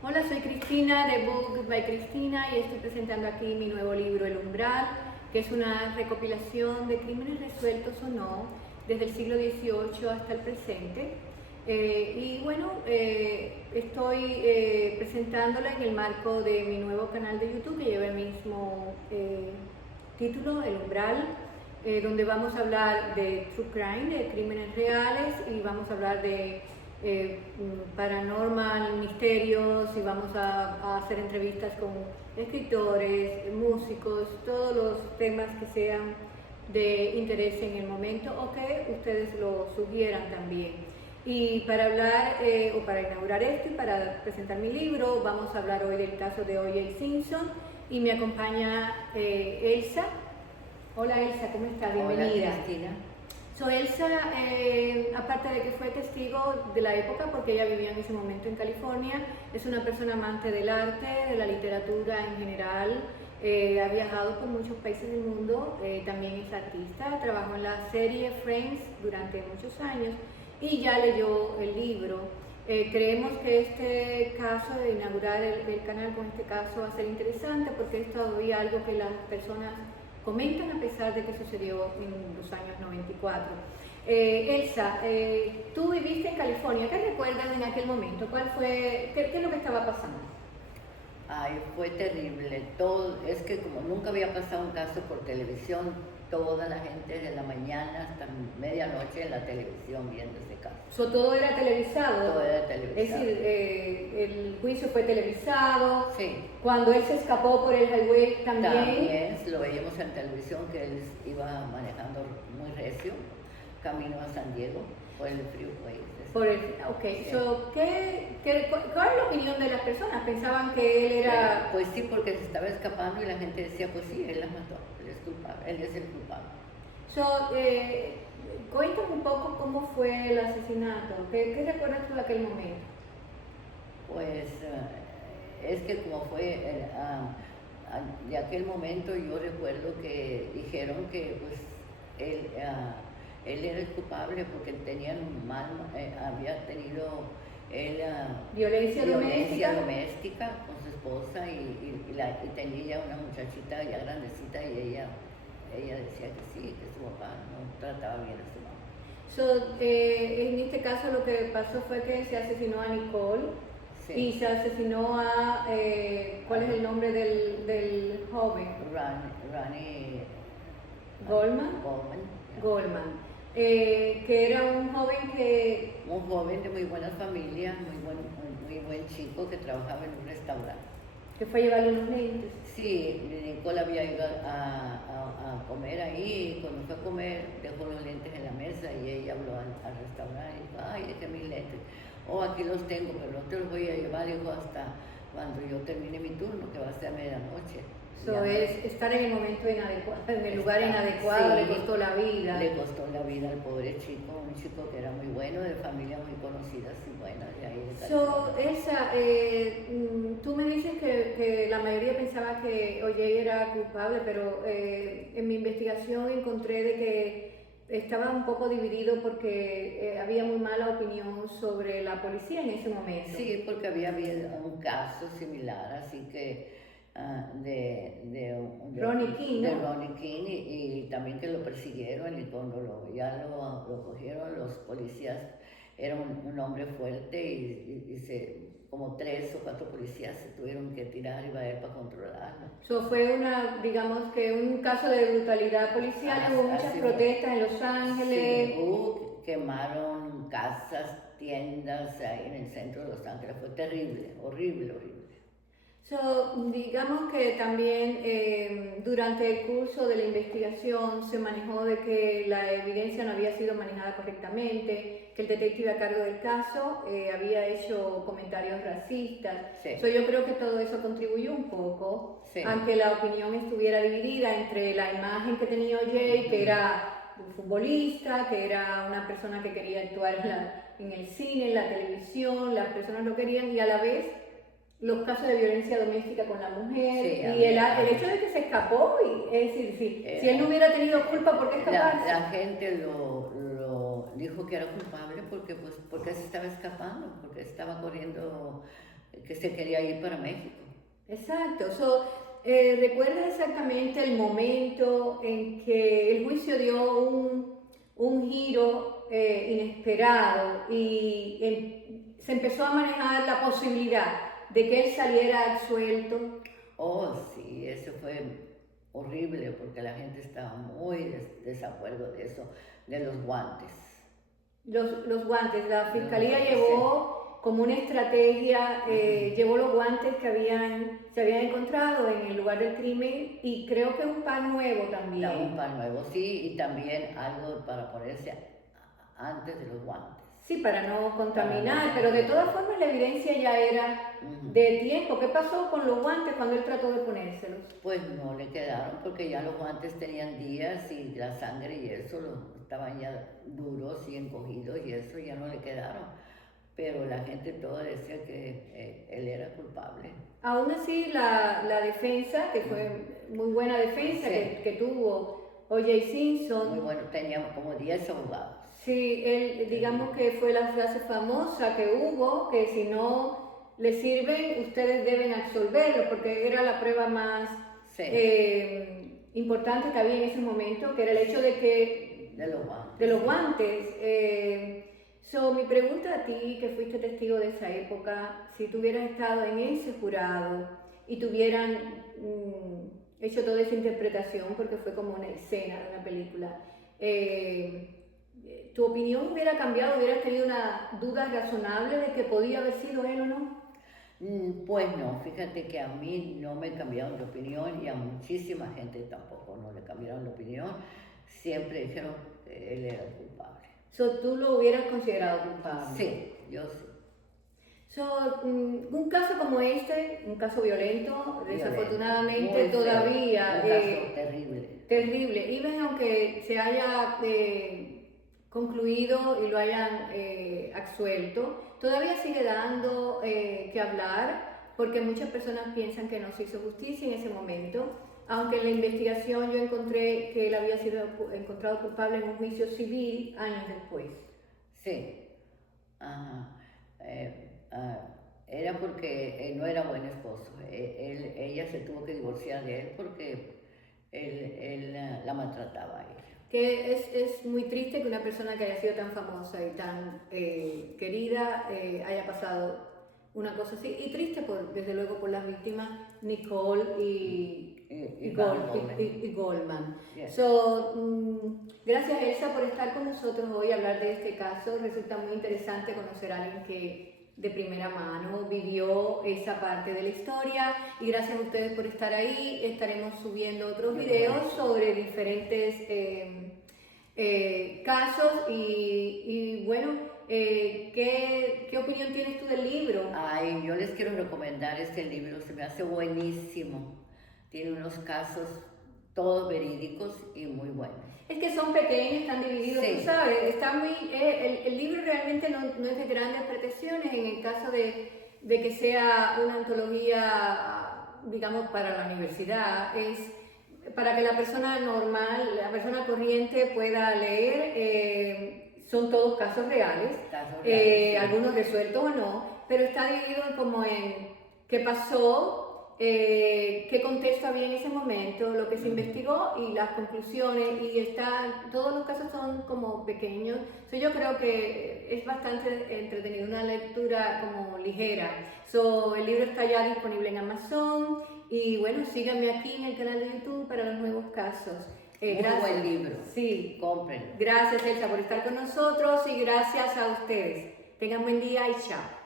Hola, soy Cristina de Book by Cristina y estoy presentando aquí mi nuevo libro El Umbral, que es una recopilación de crímenes resueltos o no desde el siglo XVIII hasta el presente. Estoy presentándola en el marco de mi nuevo canal de YouTube que lleva el mismo título, El Umbral, donde vamos a hablar de true crime, de crímenes reales, y vamos a hablar de paranormal, misterios, y vamos a hacer entrevistas con escritores, músicos, todos los temas que sean de interés en el momento o que ustedes lo sugieran también. Y para hablar o para inaugurar esto y para presentar mi libro, vamos a hablar hoy del caso de O.J. Simpson y me acompaña Elsa. Hola Elsa, ¿cómo estás? Bienvenida. Hola Cristina. So, Elsa, aparte de que fue testigo de la época, porque ella vivía en ese momento en California, es una persona amante del arte, de la literatura en general, ha viajado por muchos países del mundo, también es artista, trabajó en la serie Friends durante muchos años y ya leyó el libro. Creemos que este caso, de inaugurar el canal con este caso, va a ser interesante porque es todavía algo que las personas comentan a pesar de que sucedió en los años 94. Elsa, tú viviste en California, ¿qué recuerdas en aquel momento? ¿Qué es lo que estaba pasando? Ay, fue terrible. Todo, es que como nunca había pasado un caso por televisión, toda la gente desde la mañana hasta medianoche en la televisión viendo ese caso. Todo era televisado. Todo era televisado. Es decir, el juicio fue televisado. Sí. Cuando él se escapó por el highway también. También lo veíamos en televisión que él iba manejando muy recio, camino a San Diego, por el freeway. Sí. ¿Cuál es la opinión de las personas? ¿Pensaban que él era...? Pues sí, porque se estaba escapando y la gente decía, pues sí, él la mató, él es culpable, él es el culpable. Cuéntame un poco cómo fue el asesinato. ¿Qué recuerdas tú de aquel momento? Pues es que como fue de aquel momento, yo recuerdo que dijeron que pues él era el culpable porque había tenido violencia doméstica con su esposa y tenía ya una muchachita ya grandecita y ella decía que sí, que su papá no trataba bien a su mamá. En este caso lo que pasó fue que se asesinó a Nicole. Sí. Y se asesinó a, ¿cuál es el nombre del joven? Ronnie Goldman. Que era un joven de muy buena familia, muy buen chico que trabajaba en un restaurante. Que fue a llevarle unos lentes. Sí, Nicole había ido a comer ahí y cuando fue a comer dejó los lentes en la mesa y ella habló al restaurante y dijo, ay, dejé mis lentes. Oh, aquí los tengo, pero no te los voy a llevar, dijo, hasta cuando yo termine mi turno, que va a ser a medianoche. Es estar en el momento inadecuado, en el lugar inadecuado, sí, le costó la vida. Le costó la vida al pobre chico, un chico que era muy bueno, de familia muy conocida, y buena, de ahí de Elsa, tú me dices que la mayoría pensaba que O.J. era culpable, pero en mi investigación encontré de que estaba un poco dividido porque había muy mala opinión sobre la policía en ese momento. Sí, porque había habido un caso similar, así que de Ronnie King, de ¿no? Ronnie King y también que lo persiguieron y cuando ya lo cogieron los policías, era un hombre fuerte y como 3 o 4 policías se tuvieron que tirar y va a él para controlarlo. Fue digamos que un caso de brutalidad policial, hubo muchas protestas en Los Ángeles. Sí, quemaron casas, tiendas ahí en el centro de Los Ángeles, fue terrible, horrible. Digamos que también durante el curso de la investigación se manejó de que la evidencia no había sido manejada correctamente, que el detective a cargo del caso había hecho comentarios racistas. Sí. Yo creo que todo eso contribuyó un poco, sí, aunque la opinión estuviera dividida entre la imagen que tenía O.J., que era un futbolista, que era una persona que quería actuar en el cine, en la televisión, las personas lo querían, y a la vez los casos de violencia doméstica con la mujer, sí, y el hecho de que se escapó, es decir, si él no hubiera tenido culpa, ¿por qué escaparse? La gente lo dijo que era culpable porque se estaba escapando, porque estaba corriendo que se quería ir para México. Exacto. ¿Recuerdas exactamente el momento en que el juicio dio un giro inesperado y se empezó a manejar la posibilidad de que él saliera absuelto? Oh, sí, eso fue horrible porque la gente estaba muy desacuerdo de eso, de los guantes. Los guantes, la fiscalía guantes, llevó como una estrategia, Ujú. llevó los guantes que se habían encontrado en el lugar del crimen y creo que un pan nuevo Un también. pan nuevo, sí, y también algo para ponerse antes de los guantes. Sí, para no Para no contaminar, pero de contaminar. todas formas la evidencia ya era Ujú. de tiempo. ¿Qué pasó con los guantes cuando él trató de ponérselos? Pues no le quedaron porque ya los guantes tenían días y la sangre y eso estaban ya duros y encogidos y eso ya no le quedaron. Pero la gente toda decía que él era culpable. Aún así, la defensa, que fue muy buena defensa Sí. que tuvo O.J. Simpson. Muy bueno, teníamos como 10 abogados. Sí, él, digamos que fue la frase famosa que hubo, que si no le sirven, ustedes deben absolverlo, porque era la prueba más Sí, importante que había en ese momento, que era el hecho de que de los guantes. de los guantes. Mi pregunta a ti, que fuiste testigo de esa época, si tú hubieras estado en ese jurado y tuvieran hecho toda esa interpretación, porque fue como una escena de una película, ¿tu opinión hubiera cambiado? ¿Hubieras tenido una duda razonable de que podía haber sido él o no? Pues no, fíjate que a mí no me cambiaron de opinión y a muchísima gente tampoco no le cambiaron de opinión. Siempre dijeron que él era el culpable. ¿Tú lo hubieras considerado culpable? Sí, yo sí. Un caso como este, un caso violento, desafortunadamente Muy feo, todavía un caso terrible. terrible. Even aunque se haya concluido y lo hayan absuelto, todavía sigue dando que hablar porque muchas personas piensan que no se hizo justicia en ese momento. Aunque en la investigación yo encontré que él había sido encontrado culpable en un juicio civil años después. Sí. Ajá. Era porque no era buen esposo. Ella se tuvo que divorciar de él porque él la maltrataba a ella. Que es muy triste que una persona que haya sido tan famosa y tan querida haya pasado una cosa así. Y triste, desde luego, por las víctimas Nicole y Goldman. Yes. Gracias, Elsa, por estar con nosotros hoy y hablar de este caso. Resulta muy interesante conocer a alguien que de primera mano vivió esa parte de la historia, y gracias a ustedes por estar ahí. Estaremos subiendo otros videos sobre diferentes casos y bueno, ¿qué opinión tienes tú del libro? Ay, yo les quiero recomendar este libro, se me hace buenísimo. Tiene unos casos todos verídicos y muy buenos. Es que son pequeños, están divididos, Sí. tú sabes, está muy, el libro realmente no es de grandes pretensiones en el caso de que sea una antología, digamos, para la universidad, es para que la persona normal, la persona corriente pueda leer. Son todos casos reales, Sí. algunos resueltos o no, pero está dividido como en qué pasó, qué contexto había en ese momento, lo que se investigó y las conclusiones, y todos los casos son como pequeños. Yo creo que es bastante entretenido, una lectura como ligera. El libro está ya disponible en Amazon y bueno, síganme aquí en el canal de YouTube para los nuevos casos. Muy buen libro. Sí. Cómprenlo. Gracias, Elsa, por estar con nosotros y gracias a ustedes. Tengan buen día y chao.